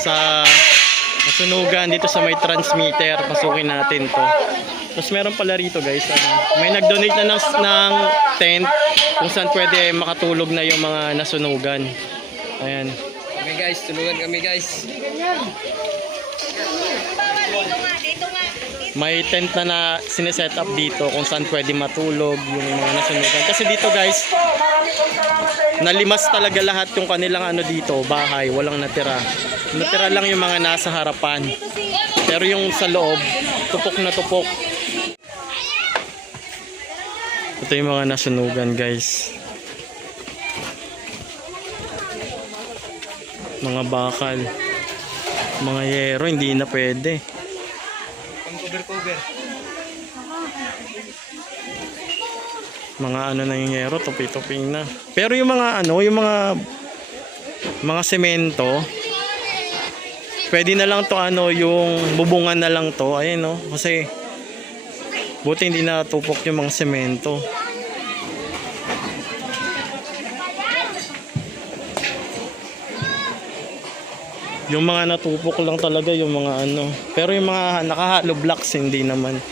sa nasunugan dito sa may transmitter. Pasukin natin to. Tapos meron pala rito guys, may nag-donate na ng tent kung saan pwede makatulog na yung mga nasunugan. Ayan. Okay guys, tulugan kami guys. May tent na sineset up dito kung saan pwede matulog yung mga nasunugan. Kasi dito guys, nalimas talaga lahat yung kanilang ano dito, bahay, walang natira. Natira lang yung mga nasa harapan. Pero yung sa loob, tupok na tupok. Ito yung mga nasunugan guys. Mga bakal. Mga yero, hindi na pwede. Cover. Mga ano na yung yero, tupi-tupi na. Pero yung mga ano, yung mga semento, pwede na lang to ano, yung bubungan na lang to. Ayun no, kasi buti hindi natupok yung mga semento. Yung mga natupok lang talaga yung mga ano. Pero yung mga nakahalo blocks hindi naman.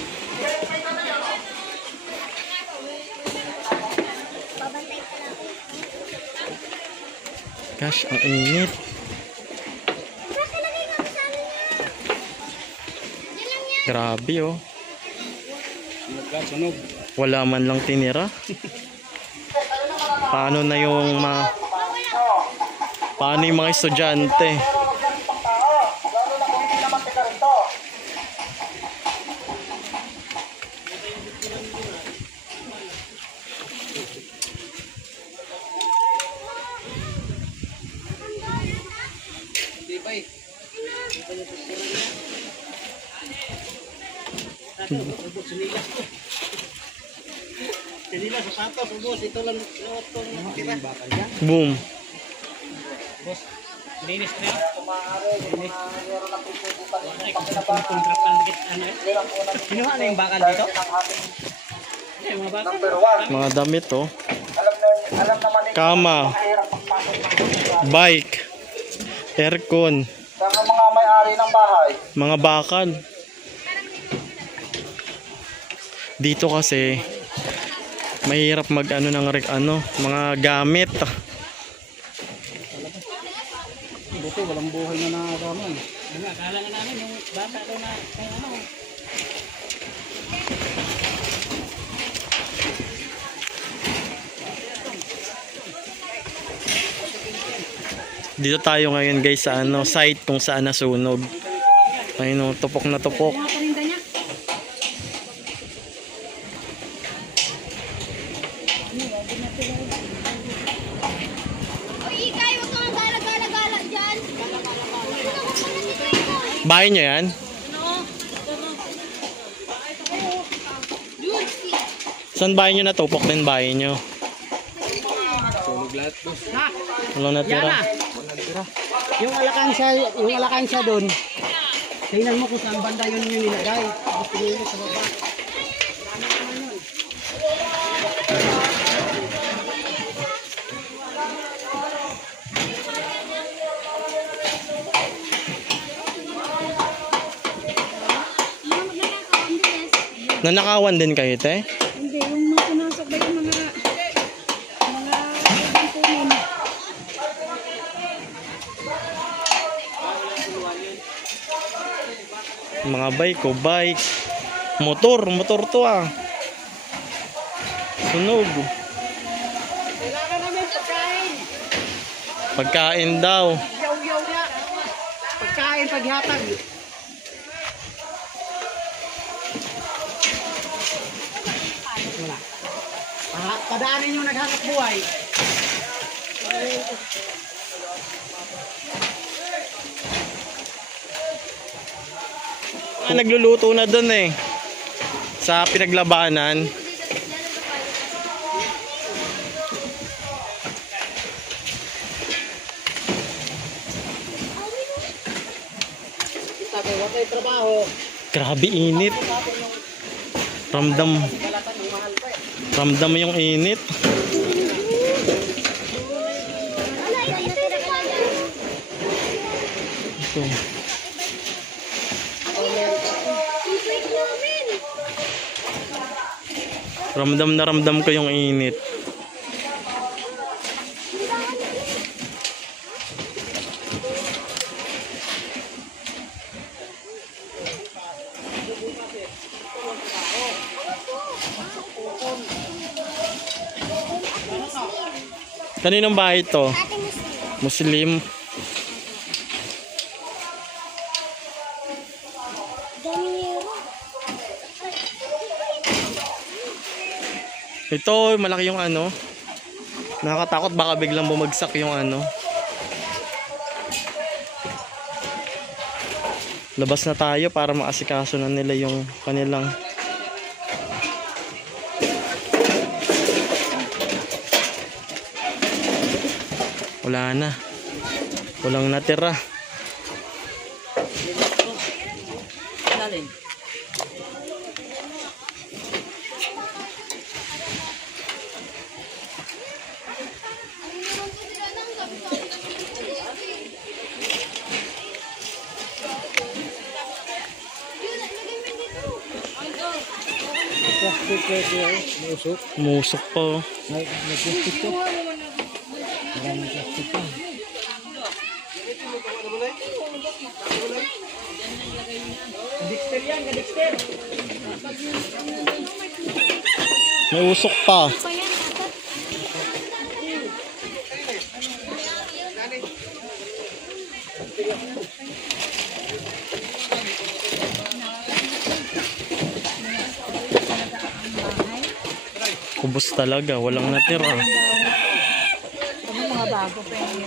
Gosh, ang init. Grabe oh. Wala man lang tinira. Paano na yung paano yung mga estudyante? Kanila sa satos, boss, ito lang itong tira. Boom. Boss, linis na yun. Kinuha na yung bakal dito? Mga bakal. Mga damit oh. Kama. Bike. Aircon. Sa mga may-ari ng bahay. Mga bakal. Dito kasi mahirap mag ano ng mga gamit. Buti walang buhay na nakakaman. Akala nga namin yung bata doon na kung ano. Dito tayo ngayon guys sa site kung saan nasunog. Ayun oh, tupok na tupok. Bahay nyo yan? Saan bahay nyo natupok din bahay nyo? Tulog lahat, boss. Walang natira. Yung alakansya doon. Tingnan mo kung saan banda yun yung nilagay. Tapos tingnan mo sa baba. Nanakawan din kayo, te? Hindi, yung mga pinasok ba yung mga kunin. Mga bike. Motor to ah. Sunog. Kailangan namin pagkain. Pagkain daw. Yaw na. Pagkain, paghatag. Wala. Padaanin yung naghanap buhay. Nagluluto na doon eh. Sa pinaglabanan. Grabe init. Ramdam yung init. dito. Ramdam na ramdam ko yung init. Kaninong bahay to? Muslim. Ito, malaki yung ano. Nakakatakot, baka biglang bumagsak yung ano. Labas na tayo para maasikaso na nila yung kanilang wala na. Walang natira. Dalin. Plastic pwede oh. Musok. Musok pa. Oh. May plastic to. Maraming plastic pa. Dexter yan, Dexter. May usok pa. Kubos talaga, walang natira. Mga bago pa yung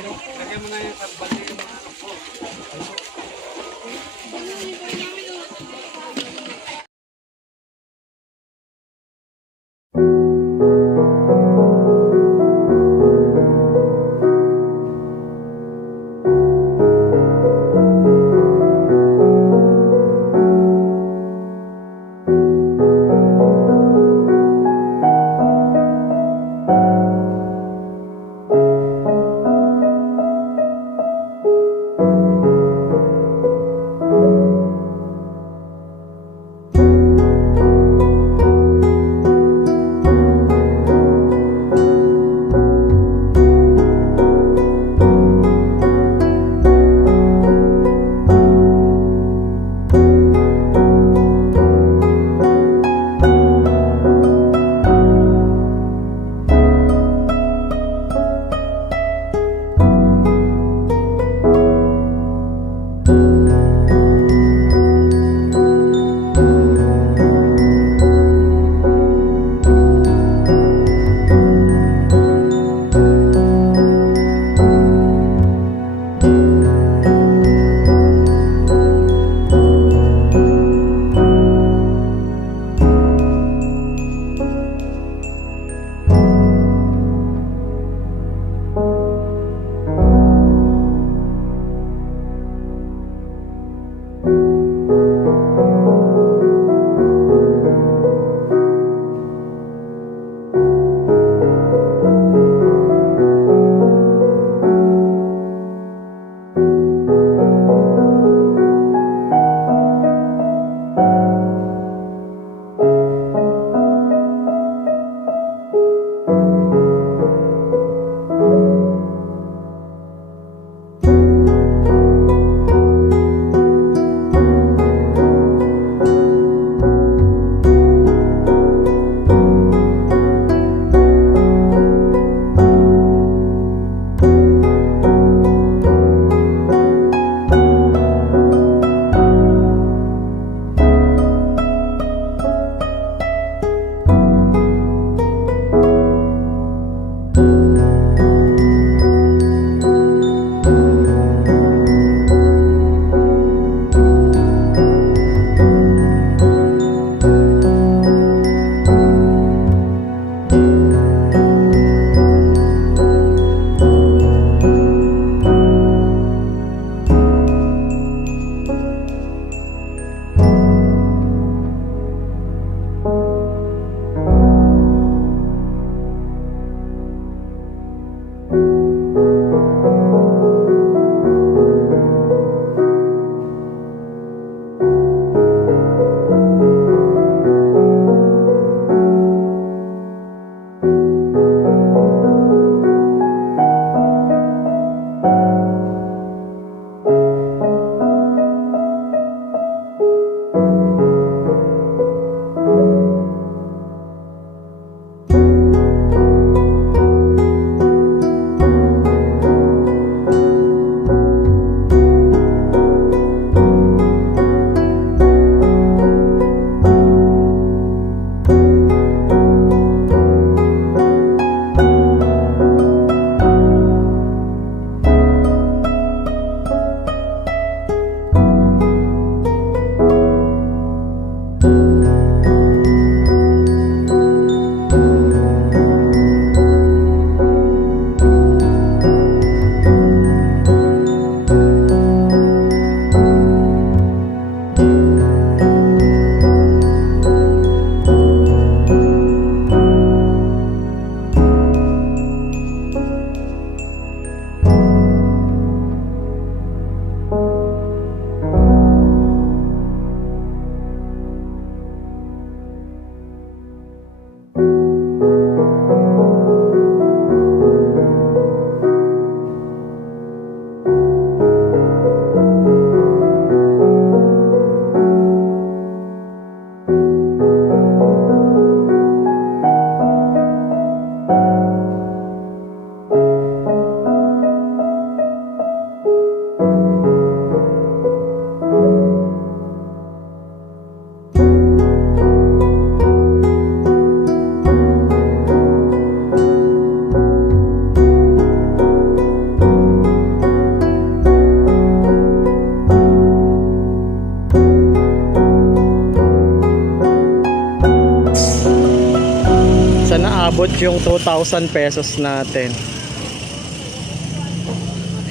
umabot yung 2,000 pesos natin.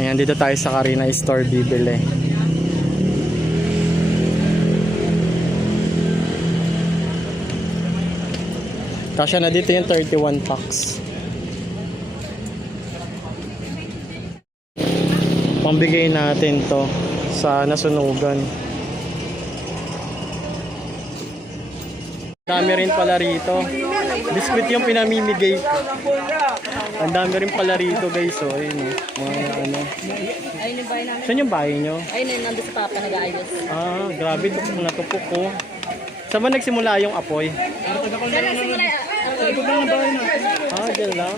Ayan, dito tayo sa Carina Store bibili. Kasya na dito yung 31 packs. Pambigay natin to sa nasunugan. Dami rin pala rito. Biscuit yung pinamimigay. Ang dami rin pala rito guys. So, ayun mga ano. Ayun yung bahay namin. Saan yung bahay nyo? Ayun yung nandun sa papa nag-aayos. Ah, grabe tupok na tupok ko. Saan ba nagsimula yung apoy? Saan nagsimula? Ah, dyan lang.